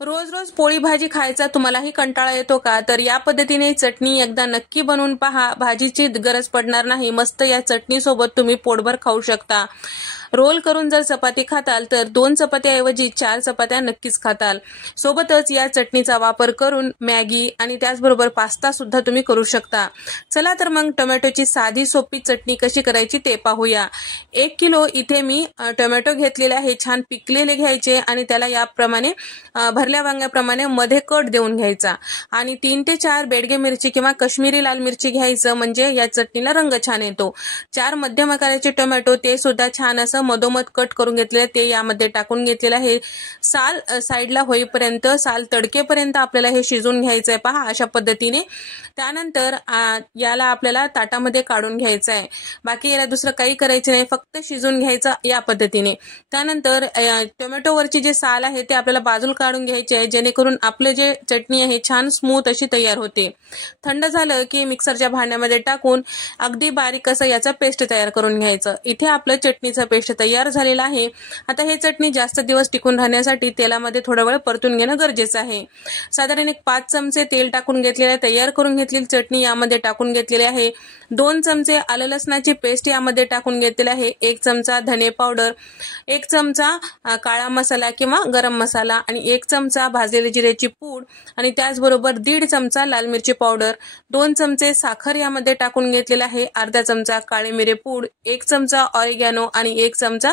रोज रोज पोळी भाजी खायचा तुम्हालाही कंटाळा येतो का? तर या पद्धतीने चटणी एकदा नक्की बनवून पहा. भाजीची गरज पडणार नाही. मस्त या चटणी सोबत तुम्ही पोटभर खाऊ शकता. रोल करून जर चपाती खाताल तर 2 चपात्याऐवजी 4 चपात्या नक्कीच खाताल. सोबतच या चटणीचा वापर करून मॅगी आणि त्याचबरोबर पास्ता सुद्धा तुम्ही करू शकता. चला तर मग टोमॅटोची साधी सोपी चटणी कशी करायची ते पाहूया. 1 किलो इथे मी टोमॅटो घेतलेले आहे. छान पिकलेले घ्यायचे आणि त्याला याप्रमाणे भरल्या वांग्याप्रमाणे मध्ये कट देऊन घ्यायचा आणि 3 ते 4 बेडगे मिरची किंवा काश्मीरी लाल मिरची घ्यायचं, म्हणजे या चटणीला रंग छान येतो. 4 मध्यम आकाराचे टोमॅटो ते सुद्धा छान असं मधोमध कट करून घेतलेले ते यामध्ये टाकून घेतलेलं आहे. साल साईडला होईपर्यंत, साल तडकेपर्यंत आपल्याला हे शिजून घ्यायचं आहे. पहा अशा पद्धतीने. त्यानंतर याला आपल्याला ताटामध्ये काढून घ्यायचं आहे. बाकी याला दुसरं काही करायचं नाही, फक्त शिजून घ्यायचं या पद्धतीने. त्यानंतर टोमॅटोवरची जे साल आहे ते आपल्याला बाजूला काढून घ्यायचे आहे, जेणेकरून आपले जे चटणी आहे छान स्मूथ अशी तयार होते. थंड झालं की मिक्सरच्या भांड्यामध्ये टाकून अगदी बारीक असं याचा पेस्ट तयार करून घ्यायचं. इथे आपलं चटणीचा पेस्ट तयार झालेला आहे. आता हे चटणी जास्त दिवस टिकून राहण्यासाठी तेलामध्ये थोडा वेळ परतून घेणं गरजेचं आहे. साधारण 5 चमचे तेल टाकून घेतलेले, तयार करून घेतलेली चटणी यामध्ये टाकून घेतलेली आहे. 2 चमचे आलं लसणाची पेस्ट यामध्ये टाकून घेतलेली आहे. 1 चमचा धने पावडर, 1 चमचा काळा मसाला किंवा गरम मसाला आणि 1 चमचा भाजलेली जिऱ्याची पूड आणि त्याचबरोबर 1.5 चमचा लाल मिरची पावडर, 2 चमचे साखर यामध्ये टाकून घेतलेला आहे. अर्धा चमचा काळे मिरे पूड, 1 चमचा ऑरिगॅनो आणि 1 चमचा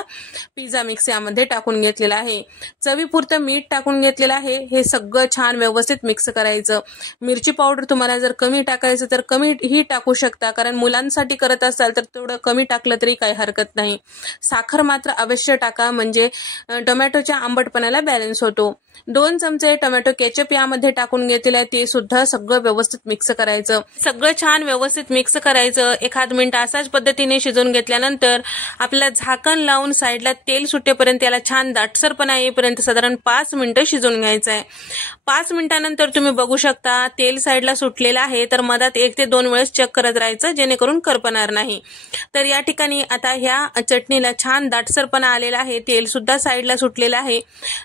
पिझ्झा मिक्स यामध्ये टाकून घेतलेला आहे. चवीपुरतं मीठ टाकून घेतलेलं आहे. हे सगळं छान व्यवस्थित मिक्स करायचं. मिरची पावडर तुम्हाला जर कमी टाकायचं तर कमी ही टाकू शकता, कारण मुलांसाठी करत असाल तर थोडं कमी टाकलं तरी काही हरकत नाही. साखर मात्र अवश्य टाका, म्हणजे टोमॅटोच्या आंबटपणाला बॅलन्स होतो. 2 चमचे टोमॅटो केचप यामध्ये टाकून घेतलेलं आहे. ते सुद्धा सगळं व्यवस्थित मिक्स करायचं. सगळं छान व्यवस्थित मिक्स करायचं. 1 मिनिट अशाच पद्धतीने शिजवून घेतल्यानंतर आपल्याला झाकण लावून साईडला तेल सुटेपर्यंत, याला छान दाटसरपणा येईपर्यंत साधारण 5 मिनिटं शिजवून घ्यायचं आहे. 5 मिनिटांनंतर तुम्ही बघू शकता तेल साईडला सुटलेलं आहे. तर मधात 1 ते 2 वेळेस चेक करत राहायचं, जेणेकरून करपणार नाही. तर या ठिकाणी आता ह्या चटणीला छान दाटसरपणा आलेला आहे. तेल सुद्धा साईडला सुटलेलं आहे.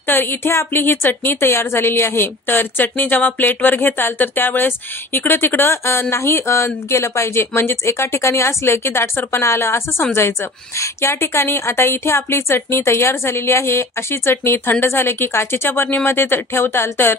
तर इथे आपली ही चटणी तयार झालेली आहे. तर चटणी जेव्हा प्लेटवर घेताल तर त्यावेळेस इकडं तिकडं नाही गेलं पाहिजे, म्हणजेच एका ठिकाणी असलं की दाटसरपणा आलं असं समजायचं. या ठिकाणी आता इथे आपली चटणी तयार झालेली आहे. अशी चटणी थंड झाले की काचेच्या बरणीमध्ये ठेवताल तर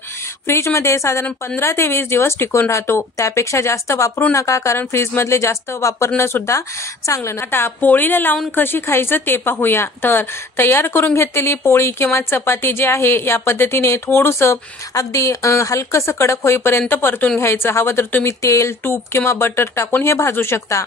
फ्रीजमध्ये साधारण 15 ते 20 दिवस टिकून राहतो. त्यापेक्षा जास्त वापरू नका, कारण फ्रीजमधले जास्त वापरणं सुद्धा चांगलं नाही. आता पोळीला लावून कशी खायचं ते पाहूया. तर तयार करून घेतलेली पोळी किंवा चपाती जे आहे या पद्धतीने थोडंसं अगदी हलकसं कडक होईपर्यंत परतून घ्यायचं. हवं तर तुम्ही तेल, तूप किंवा बटर टाकून हे भाजू शकता.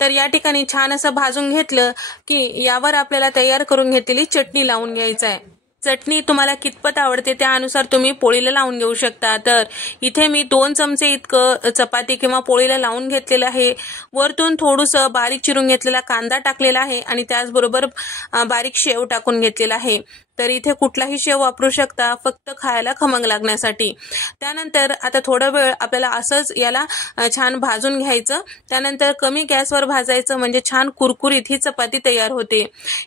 तर या ठिकाणी छान असं भाजून घेतलं की यावर आपल्याला तयार करून घेतलेली चटणी लावून घ्यायचं आहे. चटणी तुम्हाला कितपत आवडते त्यानुसार तुम्ही पोळीला लावून घेऊ शकता. तर इथे मी 2 चमचे इतकं चपाती किंवा पोळीला लावून घेतलेलं आहे. वरतून थोडंसं बारीक चिरून घेतलेला कांदा टाकलेला आहे आणि त्याचबरोबर बारीक शेव टाकून घेतलेला आहे. तर इथे कुठलाही शेव वापरू शकता, फक्त खायला खमंग लागण्यासाठी. त्यानंतर आता थोडा वेळ आपल्याला असंच याला छान भाजून घ्यायचं. त्यानंतर कमी गॅसवर भाजायचं, म्हणजे छान कुरकुरीत ही चपाती तयार होते.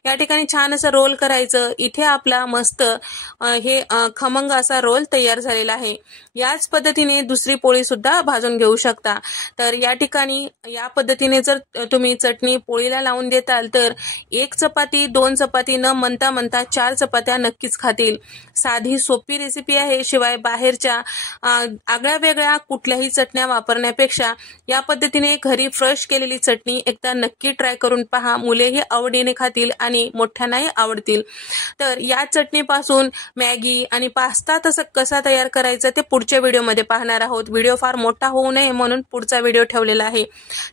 या ठिकाणी छान असं रोल करायचं. इथे आपला मस्त हे खमंग असा रोल तयार झालेला आहे. याच पद्धतीने दुसरी पोळी सुद्धा भाजून घेऊ शकता. तर या ठिकाणी या पद्धतीने जर तुम्ही चटणी पोळीला लावून देताल तर 1 चपाती 2 चपाती न म्हणता 4 चपात्या नक्कीच खातील. साधी सोपी रेसिपी आहे. शिवाय बाहेरच्या आगळ्या वेगळ्या कुठल्याही चटण्या वापरण्यापेक्षा या पद्धतीने घरी फ्रेश केलेली चटणी एकदा नक्की ट्राय करून पहा. मुलेही आवडीने खातील आणि मोठ्यांनाही आवडतील. तर या चटणीपासून मॅगी आणि पास्ता तसं कसा तयार करायचा ते पुढच्या व्हिडिओमध्ये पाहणार आहोत. व्हिडिओ फार मोठा होऊ नये म्हणून पुढचा व्हिडिओ ठेवलेला आहे.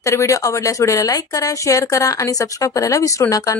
तर व्हिडिओ आवडल्यास व्हिडिओला लाईक करा, शेअर करा आणि सबस्क्राईब करायला विसरू नका.